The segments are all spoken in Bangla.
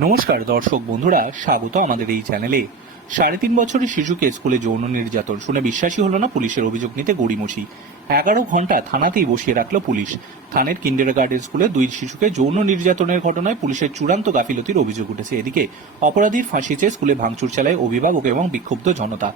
নমস্কার দর্শক বন্ধুরা, স্বাগত আমাদের এই চ্যানেলে। সাড়ে তিন বছরের শিশুকে স্কুলে যৌন নির্যাতন শুনে বিশ্বাসী হলো না পুলিশের অভিযোগ নিতে গড়িমসি। এগারো ঘণ্টা থানাতেই বসিয়ে রাখল পুলিশ। থানের কিন্ডার গার্ডেন স্কুলে দুই শিশুকে যৌন নির্যাতনের ঘটনায় পুলিশের চূড়ান্ত গাফিলতির অভিযোগ উঠেছে। এদিকে অপরাধীর ফাঁসি চেয়ে স্কুলে ভাঙচুর চালায় অভিভাবক এবং বিক্ষুব্ধ জনতা।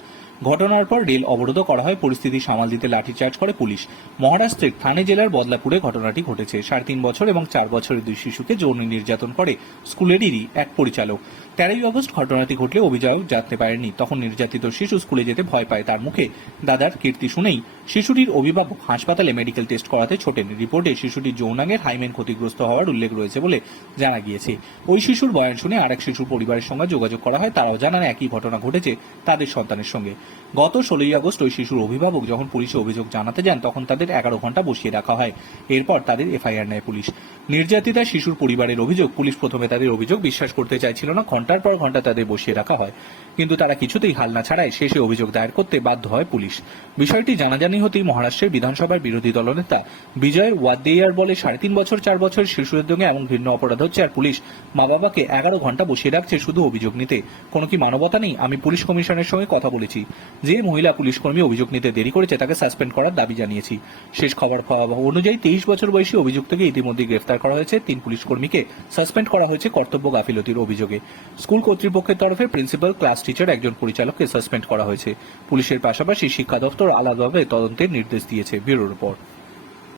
ঘটনার পর রেল অবরোধ করা হয়, পরিস্থিতি সামাল দিতে লাঠিচার্জ করে পুলিশ। মহারাষ্ট্রের থানে জেলার বদলাপুরে ঘটনাটি ঘটেছে। সাড়ে তিন বছর এবং চার বছরের দুই শিশুকে যৌন নির্যাতন করে স্কুলেরই এক পরিচালক। তেরোই আগস্ট ঘটনাটি ঘটলে অভিযোগ জানতে পারেনি তখন নির্যাতিত শিশু স্কুলে যেতে ভয় পায় তার মুখে। দাদার কীর্তি শুনেই শিশুটির অভিভাবক হাসপাতালে মেডিকেল টেস্ট করাতে ছোটেন। রিপোর্টে শিশুটির যৌনাঙ্গের হাইমেন ক্ষতিগ্রস্ত হওয়ার উল্লেখ রয়েছে বলে জানা গিয়েছে। ওই শিশুর বয়ান শুনে আরেক শিশুর পরিবারের সঙ্গে যোগাযোগ করা হয়। তারাও জানান একই ঘটনা ঘটেছে তাদের সন্তানের সঙ্গে। গত ষোলোই আগস্ট ওই শিশুর অভিভাবক যখন পুলিশে অভিযোগ জানাতে যান, তখন তাদের এগারো ঘণ্টা বসিয়ে রাখা হয়। এরপর তাদের এফআইআর নেয় পুলিশ। নির্যাতিতা শিশুর পরিবারের অভিযোগ। পুলিশ প্রথমে তাদের অভিযোগ, বিশ্বাস করতে চাইছিল না ঘণ্টার পর ঘণ্টা তাদের বসিয়ে রাখা হয়। কিন্তু তারা কিছুতেই হাল না ছাড়ায় শেষে অভিযোগ দায়ের করতে বাধ্য হয় পুলিশ। বিষয়টি জানাজানি হতেই মহারাষ্ট্রের বিধানসভার বিরোধী দলনেতা বিজয়ের ওয়াদ্দেয়ার বলে সাড়ে তিন বছর, চার বছর শিশুদের সঙ্গে এমন ভিন্ন অপরাধ হচ্ছে আর পুলিশ মা বাবাকে এগারো ঘণ্টা বসিয়ে রাখছে শুধু অভিযোগ নিতে। কোনো কি মানবতা নেই? আমি পুলিশ কমিশনের সঙ্গে কথা বলেছি। যে মহিলা পুলিশ কর্মী অভিযোগ নিতে দেরি করেছে তাকে সাসপেন্ড করার দাবি জানিয়েছি। শেষ খবর পাওয়া অনুযায়ী তেইশ বছর বয়সী অভিযুক্তকে ইতিমধ্যে গ্রেফতার করা হয়েছে। তিন পুলিশ কর্মীকে সাসপেন্ড করা হয়েছে কর্তব্য গাফিলতির অভিযোগে। স্কুল কর্তৃপক্ষের তরফে প্রিন্সিপাল ক্লাস টিচার একজন পরিচালককে সাসপেন্ড করা হয়েছে। পুলিশের পাশাপাশি শিক্ষা দপ্তর আলাদাভাবে তদন্তের নির্দেশ দিয়েছে, ব্যুরো রিপোর্ট।